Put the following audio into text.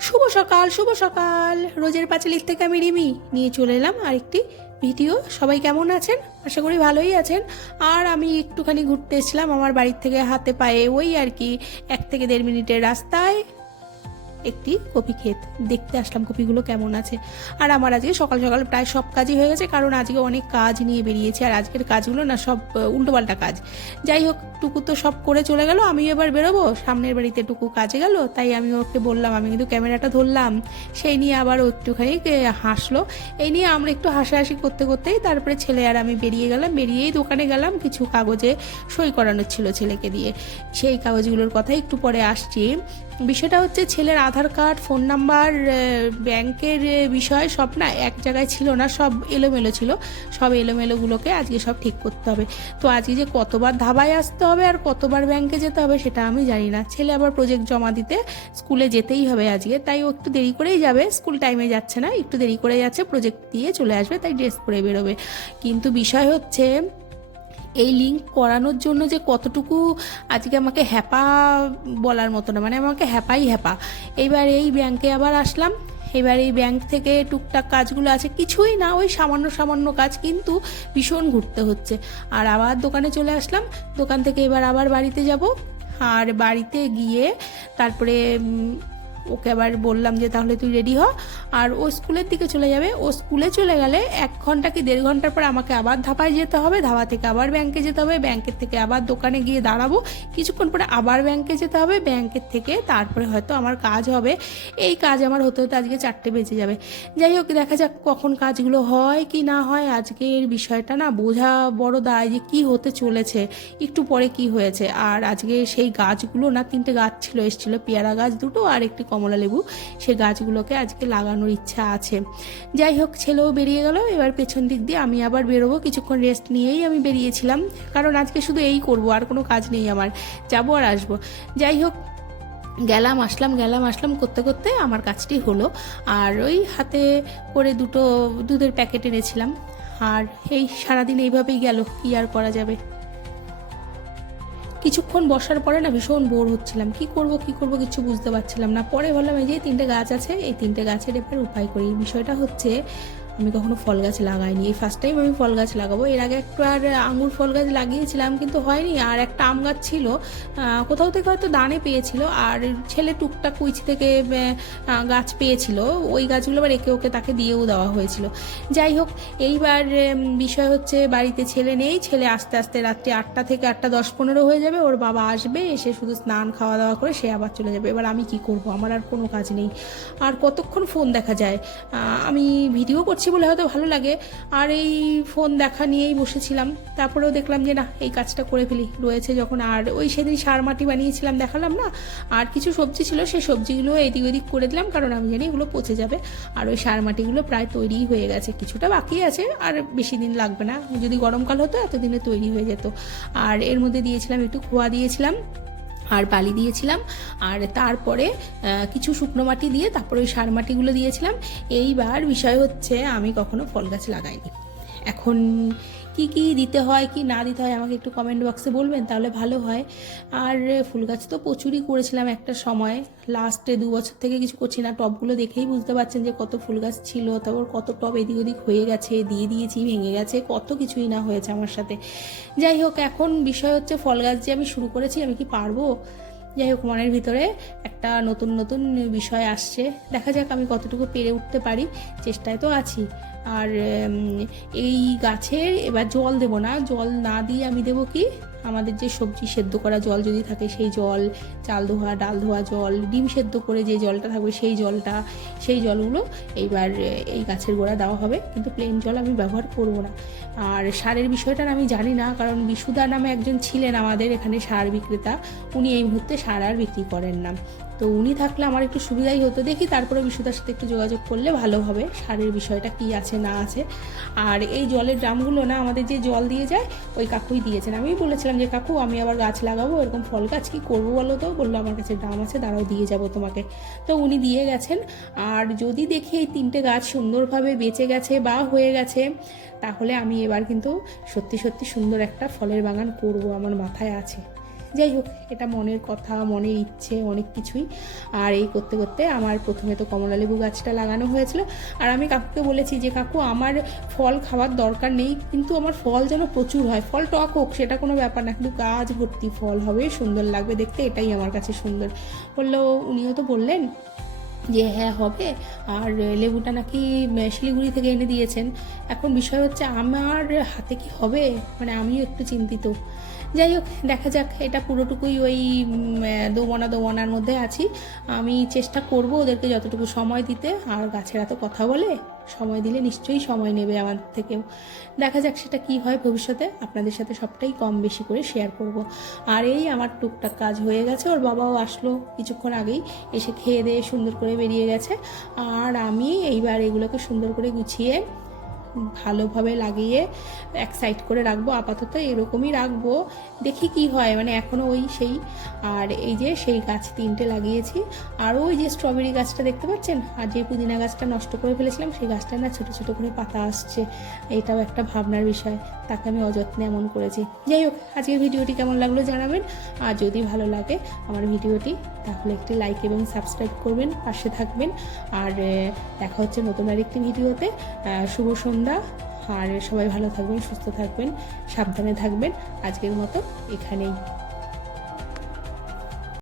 শুভ সকাল শুভ সকাল। রোজের পাঁচালির থেকে আমি রিমি নিয়ে চলে এলাম আরেকটি ভিডিও। সবাই কেমন আছেন? আশা করি ভালোই আছেন। আর আমি একটুখানি ঘুরতে এসেছিলাম আমার বাড়ির থেকে হাতে পায়ে ওই আর কি, এক থেকে দেড় মিনিটের রাস্তায়। একটি কপি ক্ষেত। দেখতে আসলাম কপিগুলো কেমন আছে। আর আমার আজকে সকাল সকাল প্রায় সব কাজই হয়ে গেছে, কারণ আজকে অনেক কাজ নিয়ে বেরিয়েছি। আর আজকের কাজগুলো না সব উল্টোপাল্টা কাজ। যাই হোক, টুকু তো সব করে চলে গেল আমি এবার বেরোবো। সামনের বাড়িতে টুকু কাজে গেল, তাই আমি ওকে বললাম, আমি কিন্তু ক্যামেরাটা ধরলাম। সেই নিয়ে আবার একটুখানি হাসলো। এই নিয়ে আমরা একটু হাসাহাসি করতে করতেই তারপরে ছেলে আর আমি বেরিয়ে গেলাম। বেরিয়েই দোকানে গেলাম, কিছু কাগজে সই করানোর ছিল ছেলেকে দিয়ে। সেই কাগজগুলোর কথা একটু পরে আসছি। বিষয়টা হচ্ছে ছেলের আধার কার্ড, ফোন নাম্বার ব্যাংকের বিষয় সব না এক জায়গায় ছিল না, সব এলোমেলো ছিল। সব এলোমেলোগুলোকে আজকে সব ঠিক করতে হবে। তো আজকে যে কতবার ধাবায় আসতে হবে আর কতবার ব্যাংকে যেতে হবে সেটা আমি জানি না। ছেলে আবার প্রজেক্ট জমা দিতে স্কুলে যেতেই হবে আজকে, তাই ও একটু দেরি করেই যাবে। স্কুল টাইমে যাচ্ছে না, একটু দেরি করে যাচ্ছে প্রজেক্ট দিয়ে চলে আসবে, তাই ড্রেস পরে বেরোবে। কিন্তু বিষয় হচ্ছে এই লিঙ্ক করানোর জন্য যে কতটুকু আজকে আমাকে হ্যাপা বলার মতো না মানে আমাকে হ্যাপাই হ্যাপা। এইবার এই ব্যাংকে আবার আসলাম। এবার এই ব্যাংক থেকে টুকটাক কাজগুলো আছে। কিছুই না, ওই সামান্য সামান্য কাজ, কিন্তু ভীষণ ঘুরতে হচ্ছে। আর আবার দোকানে চলে আসলাম। দোকান থেকে এবার আবার বাড়িতে যাব। আর বাড়িতে গিয়ে তারপরে ওকে আবার বললাম যে, তাহলে তুই রেডি হ। আর ও স্কুলের দিকে চলে যাবে। ও স্কুলে চলে গেলে এক ঘণ্টা কি দেড় ঘণ্টার পর আমাকে আবার ধাপায় যেতে হবে, ধাবা থেকে আবার ব্যাংকে যেতে হবে ব্যাংকের থেকে আবার দোকানে গিয়ে দাঁড়াবো। কিছুক্ষণ পরে আবার ব্যাংকে যেতে হবে ব্যাংকের থেকে তারপরে হয়তো আমার কাজ হবে। এই কাজ আমার হতে হতে আজকে চারটে বেজে যাবে। যাই হোক, দেখা যাক কখন কাজগুলো হয় কি না হয়। আজকের বিষয়টা না বোঝা বড় দায় যে কী হতে চলেছে, একটু পরে কি হয়েছে। আর আজকে সেই গাছগুলো না তিনটে গাছ ছিল, এসেছিল পেয়ারা গাছ দুটো আর একটি কমলা লেবু সেই গাছগুলোকে আজকে লাগানোর ইচ্ছা আছে। যাই হোক, ছেলেও বেরিয়ে গেল, এবার পেছন দিক দিয়ে আমি আবার বেরোবো। কিছুক্ষণ রেস্ট নিয়েই আমি বেরিয়েছিলাম, কারণ আজকে শুধু এই করব, আর কোনো কাজ নেই আমার। যাব আর আসব। যাই হোক, গেলাম, আসলাম গেলাম, আসলাম করতে করতে আমার কাজটি হলো। আর ওই হাতে করে দুটো দুধের প্যাকেট এনেছিলাম। আর এই সারাদিন এইভাবেই গেল, কি আর করা যাবে? কিছুক্ষণ বসার পরে না ভীষণ বোর হচ্ছিলাম। কি করব কি করব কিছু বুঝতে পারছিলাম না। পরে ভাবলাম এই যে তিনটে গাছ আছে, এই তিনটে গাছের এবার উপায় করি। বিষয়টা হচ্ছে আমি কখনো ফল গাছ লাগাইনি। এই ফার্স্ট টাইম আমি ফল গাছ লাগাবো। এর আগে একটু আর আঙুর ফল গাছ লাগিয়েছিলাম, কিন্তু হয়নি। আর একটা আম গাছ ছিল কোথাও থেকে হয়তো দানে পেয়েছিল, আর ছেলে টুকটাক কুইচি থেকে গাছ পেয়েছিল। ওই গাছগুলো আবার একে ওকে তাকে দিয়েও দেওয়া হয়েছিল। যাই হোক, এইবার বিষয় হচ্ছে বাড়িতে ছেলে নেই। ছেলে আস্তে আস্তে রাত্রি আটটা থেকে আটটা দশ পনেরো হয়ে যাবে। ওর বাবা আসবে, এসে শুধু স্নান খাওয়া দাওয়া করে সে আবার চলে যাবে। এবার আমি কি করব? আমার আর কোনো কাজ নেই। আর কতক্ষণ ফোন দেখা যায়? আমি ভিডিও করছি বলে হয়তো ভালো লাগে। আর এই ফোন দেখা নিয়েই বসেছিলাম। তারপরেও দেখলাম যে না, এই কাজটা করে ফেলি। রয়েছে যখন আর ওই সেদিন সার মাটি বানিয়েছিলাম দেখালাম না? আর কিছু সবজি ছিল সেই সবজিগুলো এদিক ওদিক করে দিলাম, কারণ আমি জানি এগুলো পচে যাবে। আর ওই সার মাটিগুলো প্রায় তৈরি হয়ে গেছে। কিছুটা বাকি আছে, আর বেশি দিন লাগবে না। যদি গরমকাল হতো, এতদিনে তৈরি হয়ে যেত। আর এর মধ্যে দিয়েছিলাম একটু খোয়া দিয়েছিলাম। আর বালি দিয়েছিলাম। আর তারপরে কিছু শুকনো মাটি দিয়ে তারপরে ওই সার মাটিগুলো দিয়েছিলাম। এইবার বিষয় হচ্ছে, আমি কখনো ফল গাছ লাগাইনি। এখন কি কি দিতে হয়, কি না দিতে হয় আমাকে একটু কমেন্ট বক্সে বলবেন, তাহলে ভালো হয়। আর ফুল গাছ তো প্রচুরই করেছিলাম একটা সময়। লাস্টে দু বছর থেকে কিছু করছি না টবগুলো দেখেই বুঝতে পারছেন যে কত ফুল গাছ ছিল, তারপর কত টব এদিক ওদিক হয়ে গেছে, দিয়ে দিয়েছি, ভেঙে গেছে, কত কিছুই না হয়েছে আমার সাথে। যাই হোক, এখন বিষয় হচ্ছে ফল গাছ যে আমি শুরু করেছি, আমি কি পারব? যাই হোক, মনের ভিতরে একটা নতুন নতুন বিষয় আসছে। দেখা যাক আমি কতটুকু পেরে উঠতে পারি, চেষ্টায় তো আছি। আর এই গাছের এবার জল দেব না। জল না দিয়ে আমি দেবো কি? আমাদের যে সবজি সেদ্ধ করা জল যদি থাকে, সেই জল, চাল ধোয়া, ডাল ধোয়া জল, ডিম সেদ্ধ করে যে জলটা থাকবে সেই জলটা, সেই জলগুলো এইবার এই গাছের গোড়া দেওয়া হবে। কিন্তু প্লেন জল আমি ব্যবহার করব না। আর সারের বিষয়টা আমি জানি না, কারণ বিশুদা নামে একজন ছিলেন আমাদের এখানে সার বিক্রেতা। উনি এই মুহূর্তে সার আর বিক্রি করেন না। তো উনি থাকলে আমার একটু সুবিধাই হতো। দেখি তারপরে বিশুদার সাথে একটু যোগাযোগ করলে ভালো হবে, সারের বিষয়টা কি আছে, না আছে। আর এই জলের ড্রামগুলো না আমাদের যে জল দিয়ে যায়, ওই কাকুই দিয়েছেন। আমি বলেছিলাম যে, কাকু, আমি আবার গাছ লাগাবো, এরকম ফল গাছ কি করব বলো তো? বলল, আমার কাছে ড্রাম আছে, দাঁড়াও, দিয়ে যাব তোমাকে। তো উনি দিয়ে গেছেন। আর যদি দেখি এই তিনটে গাছ সুন্দরভাবে বেঁচে গেছে বা হয়ে গেছে, তাহলে আমি এবার কিন্তু সত্যি সত্যি সুন্দর একটা ফলের বাগান করব, আমার মাথায় আছে। যাই হোক, এটা মনের কথা, মনের ইচ্ছে, অনেক কিছুই। আর এই করতে করতে আমার প্রথমে তো কমলা লেবু গাছটা লাগানো হয়েছিল। আর আমি কাকুকে বলেছি যে, কাকু, আমার ফল খাওয়ার দরকার নেই, কিন্তু আমার ফল যেন প্রচুর হয়। ফল টক হোক, সেটা কোনো ব্যাপার না, কিন্তু গাছ ভর্তি ফল হবে, সুন্দর লাগবে দেখতে, এটাই আমার কাছে সুন্দর। বলল, উনিও তো বললেন যে হ্যাঁ হবে। আর লেবুটা নাকি শিলিগুড়ি থেকে এনে দিয়েছেন। এখন বিষয় হচ্ছে, আমার হাতে কি হবে? মানে আমিও একটু চিন্তিত। যাই হোক, দেখা যাক, এটা পুরোটুকুই ওই দোমনা দোমনার মধ্যে আছি। আমি চেষ্টা করব ওদেরকে যতটুকু সময় দিতে, আর গাছেরা তো কথা বলে, সময় দিলে নিশ্চয়ই সময় নেবে আমার থেকেও। দেখা যাক সেটা কি হয় ভবিষ্যতে, আপনাদের সাথে সবটাই কম বেশি করে শেয়ার করব। আর এই আমার টুকটাক কাজ হয়ে গেছে, ওর বাবাও আসলো কিছুক্ষণ আগেই, এসে খেয়ে দিয়ে সুন্দর করে বেরিয়ে গেছে। আর আমি এইবার এগুলোকে সুন্দর করে গুছিয়ে ভালোভাবে লাগিয়ে এক সাইড করে রাখব, আপাতত এরকমই রাখব। দেখি কি হয় মানে এখনও ওই সেই। আর এই যে সেই গাছ তিনটে লাগিয়েছি। আর ওই যে স্ট্রবেরি গাছটা দেখতে পাচ্ছেন? আর যে পুদিনা গাছটা নষ্ট করে ফেলেছিলাম, সেই গাছটা না ছোটো ছোটো করে পাতা আসছে। এটাও একটা ভাবনার বিষয়। তাকে আমি অযত্নে এমন করেছি। যাই হোক, আজকের ভিডিওটি কেমন লাগল জানাবেন। আর যদি ভালো লাগে, আমার ভিডিওটি তাহলে একটি লাইক এবং সাবস্ক্রাইব করবেন, পাশে থাকবেন। আর দেখা হচ্ছে নতুন আরেকটি ভিডিওতে। শুভ সন্ধ্যা। আর সবাই ভালো থাকবেন, সুস্থ থাকবেন, সাবধানে থাকবেন। আজকের মতো এখানেই।